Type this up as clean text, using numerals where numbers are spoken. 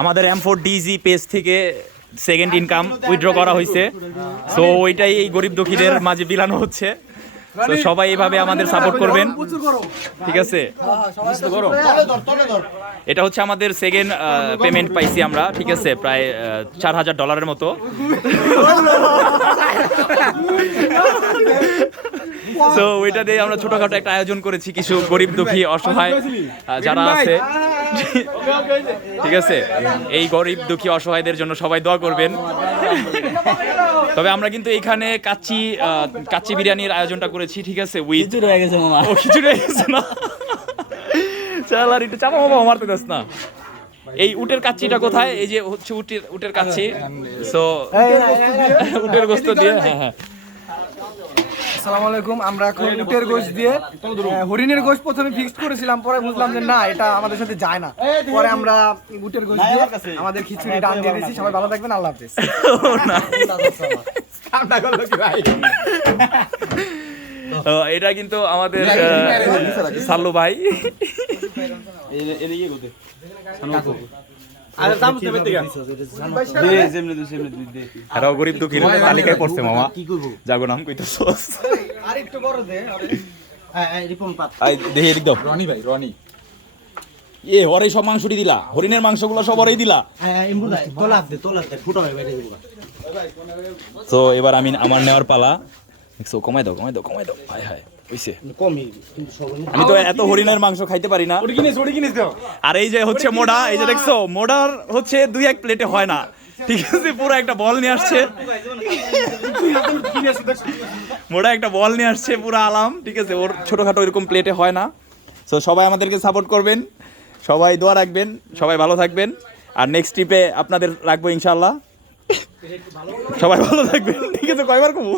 আমাদের M4DG page থেকে second income withdraw করা হয়েছে, সো ওইটাই এই গরিব দুঃখীদের মাঝে বিলানো হচ্ছে। তো সবাই এইভাবে আমাদের সাপোর্ট করবেন, ঠিক আছে? এটা হচ্ছে আমাদের সেকেন্ড পেমেন্ট পাইছি আমরা, ঠিক আছে, প্রায় $4000 মতো। তো ওইটা দিয়ে আমরা ছোটখাটো একটা আয়োজন করেছি, কিছু গরিব দুঃখী অসহায় যারা আছে, ঠিক আছে, এই গরিব দুঃখী অসহায়দের জন্য সবাই দোয়া করবেন। তবে আমরা কিন্তু এখানে কাচ্চি বিরিয়ানির আয়োজনটা করেছি, ঠিক আছে, উইথ রয়ে গেছে মামা, ও কিছু রয়ে গেছে না, চল আর একটু চাপা মামা মারতে দাস না। এই উটের কাচ্চিটা কোথায়? এই যে হচ্ছে উটের কাচ্চি, সো উটের গোশত দিয়ে। হ্যাঁ হ্যাঁ, আসসালামু আলাইকুম। আমরা এখন উটের গোশত দিয়ে হরিণের গোশত প্রথমে ফিক্সড করেছিলাম, পরে বুঝলাম যে না, এটা আমাদের সাথে যায় না। পরে আমরা উটের গোশত দিয়ে আমাদের খিচুড়ি ডান দিয়ে দিয়েছি। সবাই ভালো থাকবেন, আল্লাহ হাফেজ। এটা কিন্তু আমাদের সাল্লু ভাই, এরাও গরিব দুঃখীর তালিকায় পড়ছে মামা, যাগো নাম কইতেছস। আরেকটু বড় দে, দেখি এদিক দাও, রনি ভাই, রনি এ ওরে সব মাংসটি দিলা, হরিণের মাংসগুলো সব ওরেই দিলা। তো এবার আমি আমার নেওয়ার পালা। দেখছো, কমাই দাও কমাই দাও কমাই দাও, হায় হায় হইছে। আমি তো এত হরিণের মাংস খাইতে পারি না। আর এই যে হচ্ছে মোড়া, এই যে দেখছো মোড়ার হচ্ছে 2-1 প্লেটে হয় না, ঠিক আছে, পুরো একটা বল নিয়ে আসছে, মোড়া একটা বল নিয়ে আসছে পুরো আলাম, ঠিক আছে, ওর ছোটখাটো এরকম প্লেটে হয় না। সো সবাই আমাদেরকে সাপোর্ট করবেন, সবাই দোয়া রাখবেন, সবাই ভালো থাকবেন, আর নেক্সট ট্রিপে আপনাদের রাখবো ইনশাল্লাহ। সবাই ভালো থাকবেন, ঠিক আছে, কয়বার কমু।